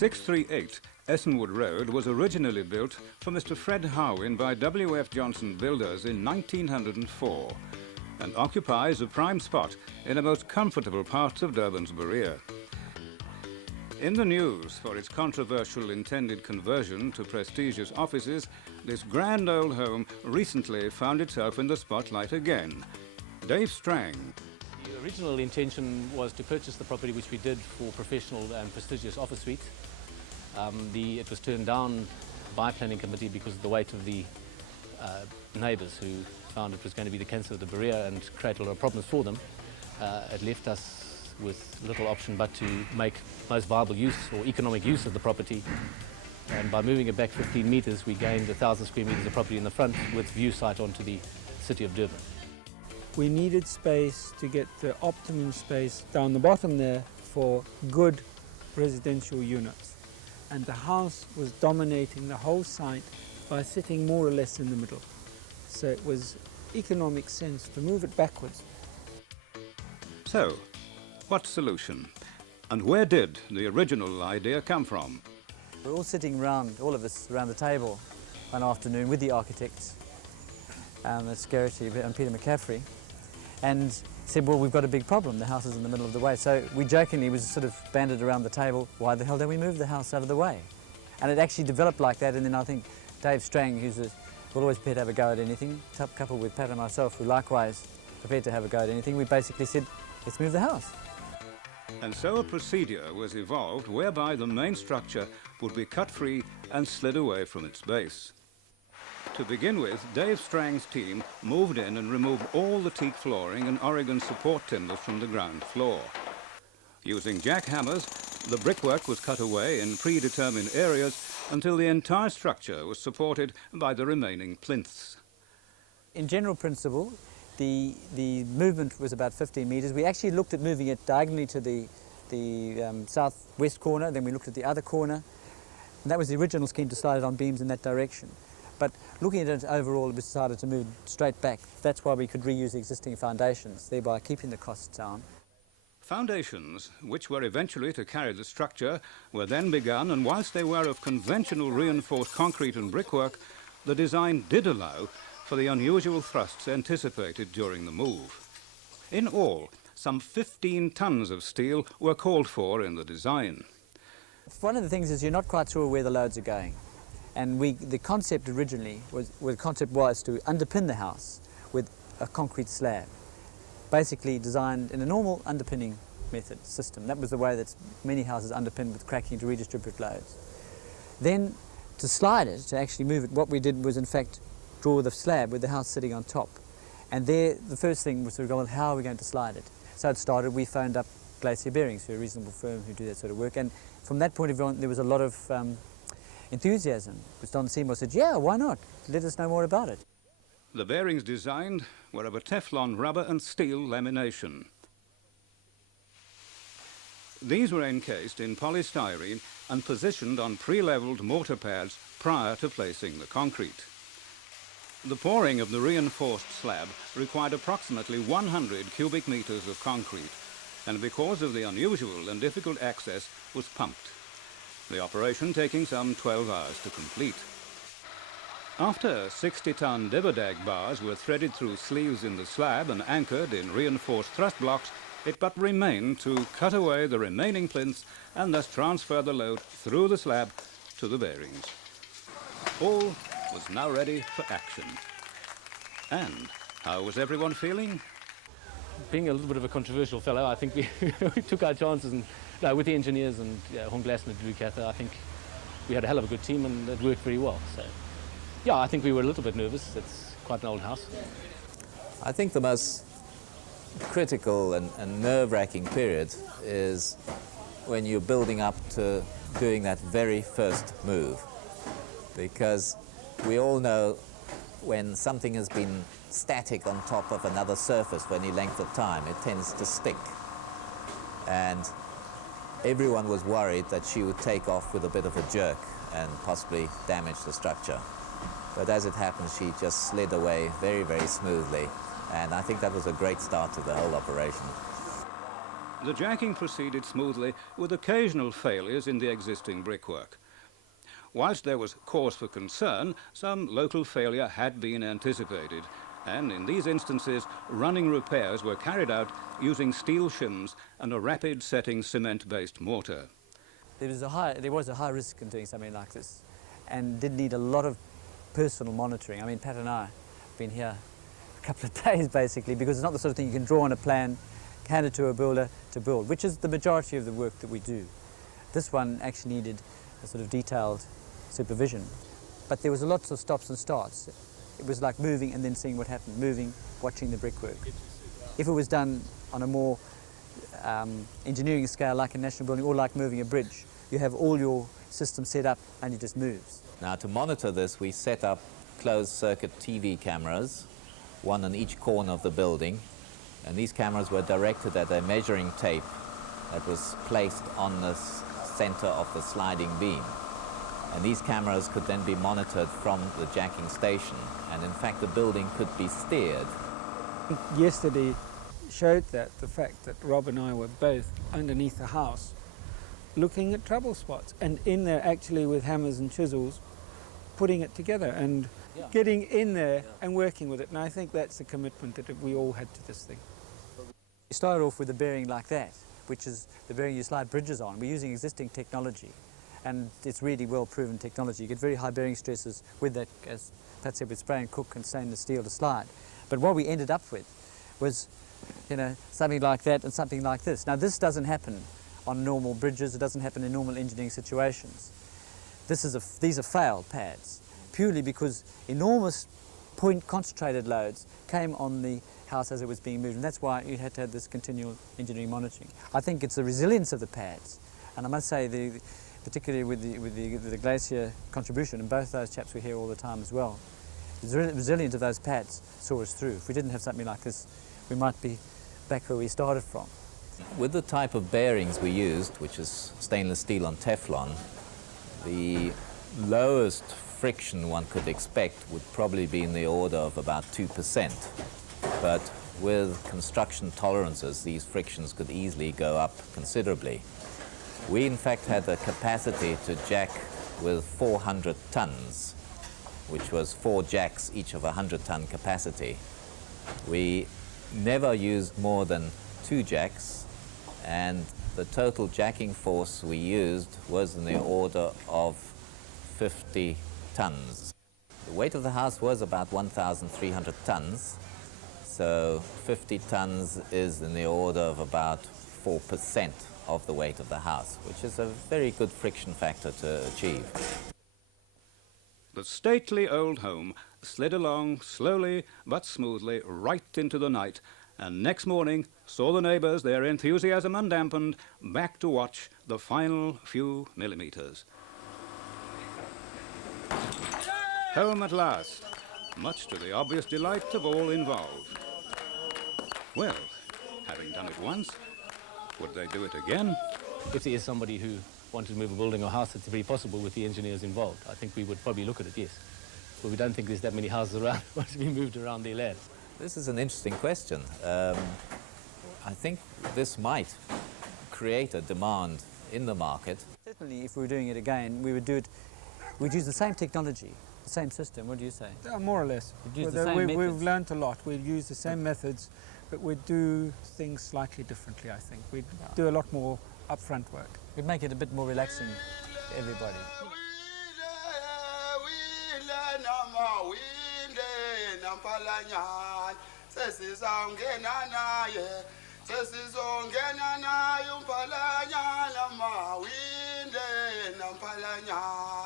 638 Essenwood Road was originally built for Mr. Fred Harwin by W.F. Johnson Builders in 1904 and occupies a prime spot in the most comfortable parts of Durban's Berea. In the news for its controversial intended conversion to prestigious offices, this grand old home recently found itself in the spotlight again. Dave Strang. The original intention was to purchase the property, which we did for professional and prestigious office suites. It was turned down by planning committee because of the weight of the neighbours who found it was going to be the cancer of the Berea and create a lot of problems for them. It left us with little option but to make most viable use or economic use of the property. And by moving it back 15 metres, we gained 1,000 square metres of property in the front with view sight onto the city of Durban. We needed space to get the optimum space down the bottom there for good residential units. And the house was dominating the whole site by sitting more or less in the middle. So it was economic sense to move it backwards. So, what solution? And where did the original idea come from? We're all sitting around, all of us around the table one afternoon with the architects, that's Garrity and Peter McCaffrey, and said, well, we've got a big problem, the house is in the middle of the way. So we jokingly was sort of banded around the table, why the hell don't we move the house out of the way? And it actually developed like that, and then I think Dave Strang, will always prepared to have a go at anything, coupled with Pat and myself, who likewise prepared to have a go at anything, we basically said, let's move the house. And so a procedure was evolved whereby the main structure would be cut free and slid away from its base. To begin with, Dave Strang's team moved in and removed all the teak flooring and Oregon support timbers from the ground floor. Using jackhammers, the brickwork was cut away in predetermined areas until the entire structure was supported by the remaining plinths. In general principle, the movement was about 15 metres. We actually looked at moving it diagonally to the southwest corner, then we looked at the other corner. And that was the original scheme, to slide it on beams in that direction. But looking at it overall, we decided to move straight back. That's why we could reuse existing foundations, thereby keeping the costs down. Foundations, which were eventually to carry the structure, were then begun, and whilst they were of conventional reinforced concrete and brickwork, the design did allow for the unusual thrusts anticipated during the move. In all, some 15 tons of steel were called for in the design. One of the things is you're not quite sure where the loads are going. And the concept originally was to underpin the house with a concrete slab, basically designed in a normal underpinning method system. That was the way that many houses underpinned with cracking to redistribute loads. Then to slide it, to actually move it, what we did was in fact draw the slab with the house sitting on top. And there, the first thing was to go, well, how are we going to slide it? So it started, we phoned up Glacier Bearings, who are a reasonable firm who do that sort of work. And from that point of view, there was a lot of enthusiasm. Don Seymour said, yeah, why not? Let us know more about it. The bearings designed were of a Teflon rubber and steel lamination. These were encased in polystyrene and positioned on pre-levelled mortar pads prior to placing the concrete. The pouring of the reinforced slab required approximately 100 cubic metres of concrete, and because of the unusual and difficult access, was pumped. The operation taking some 12 hours to complete. After 60-ton Diberdag bars were threaded through sleeves in the slab and anchored in reinforced thrust blocks, it but remained to cut away the remaining plinths and thus transfer the load through the slab to the bearings. All was now ready for action. And how was everyone feeling? Being a little bit of a controversial fellow, I think we took our chances, and with the engineers and Hong Glass and Drew Cather, I think we had a hell of a good team and it worked very well. So, yeah, I think we were a little bit nervous. It's quite an old house. I think the most critical and nerve-wracking period is when you're building up to doing that very first move. Because we all know when something has been static on top of another surface for any length of time, it tends to stick. And everyone was worried that she would take off with a bit of a jerk and possibly damage the structure. But as it happened, she just slid away very, very smoothly. And I think that was a great start to the whole operation. The jacking proceeded smoothly with occasional failures in the existing brickwork. Whilst there was cause for concern, some local failure had been anticipated, and in these instances, running repairs were carried out using steel shims and a rapid-setting cement-based mortar. There was a high risk in doing something like this, and did need a lot of personal monitoring. I mean, Pat and I have been here a couple of days basically, because it's not the sort of thing you can draw on a plan, hand it to a builder to build, which is the majority of the work that we do. This one actually needed a sort of detailed supervision, but there was lots of stops and starts. It was like moving and then seeing what happened, moving, watching the brickwork. If it was done on a more engineering scale, like a national building or like moving a bridge, you have all your systems set up and it just moves. Now, to monitor this, we set up closed-circuit TV cameras, one on each corner of the building, and these cameras were directed at a measuring tape that was placed on the center of the sliding beam. And these cameras could then be monitored from the jacking station, and in fact the building could be steered. Yesterday showed that the fact that Rob and I were both underneath the house looking at trouble spots, and in there actually with hammers and chisels putting it together and getting in there and working with it. And I think that's the commitment that we all had to this thing. You start off with a bearing like that, which is the bearing you slide bridges on. We're using existing technology, and it's really well-proven technology. You get very high bearing stresses with that, as Pat said, with spray and cook and stainless steel to slide. But what we ended up with was, you know, something like that and something like this. Now, this doesn't happen on normal bridges. It doesn't happen in normal engineering situations. These are failed pads, purely because enormous point concentrated loads came on the house as it was being moved, and that's why you had to have this continual engineering monitoring. I think it's the resilience of the pads, and I must say, particularly with the glacier contribution, and both those chaps were here all the time as well, the resilience of those pads saw us through. If we didn't have something like this, we might be back where we started from. With the type of bearings we used, which is stainless steel on Teflon, the lowest friction one could expect would probably be in the order of about 2%. But with construction tolerances, these frictions could easily go up considerably. We in fact had the capacity to jack with 400 tons, which was 4 jacks, each of 100-ton capacity. We never used more than 2 jacks, and the total jacking force we used was in the order of 50 tons. The weight of the house was about 1,300 tons, so 50 tons is in the order of about 4% of the weight of the house, which is a very good friction factor to achieve. The stately old home slid along slowly but smoothly right into the night, and next morning saw the neighbours, their enthusiasm undampened, back to watch the final few millimetres. Home at last, much to the obvious delight of all involved. Well, having done it once, would they do it again? If there is somebody who wanted to move a building or house, it's very possible with the engineers involved. I think we would probably look at it, yes. But we don't think there's that many houses around that want to be moved around their land. This is an interesting question. I think this might create a demand in the market. Certainly, if we were doing it again, we'd use the same technology, the same system. What do you say? More or less. We'd use the same methods. We've learnt a lot. We'd use the same methods, but we'd do things slightly differently, I think. We'd do a lot more upfront work. We'd make it a bit more relaxing for everybody. Sesizongena naye umphalanyana mawinde namphalanyana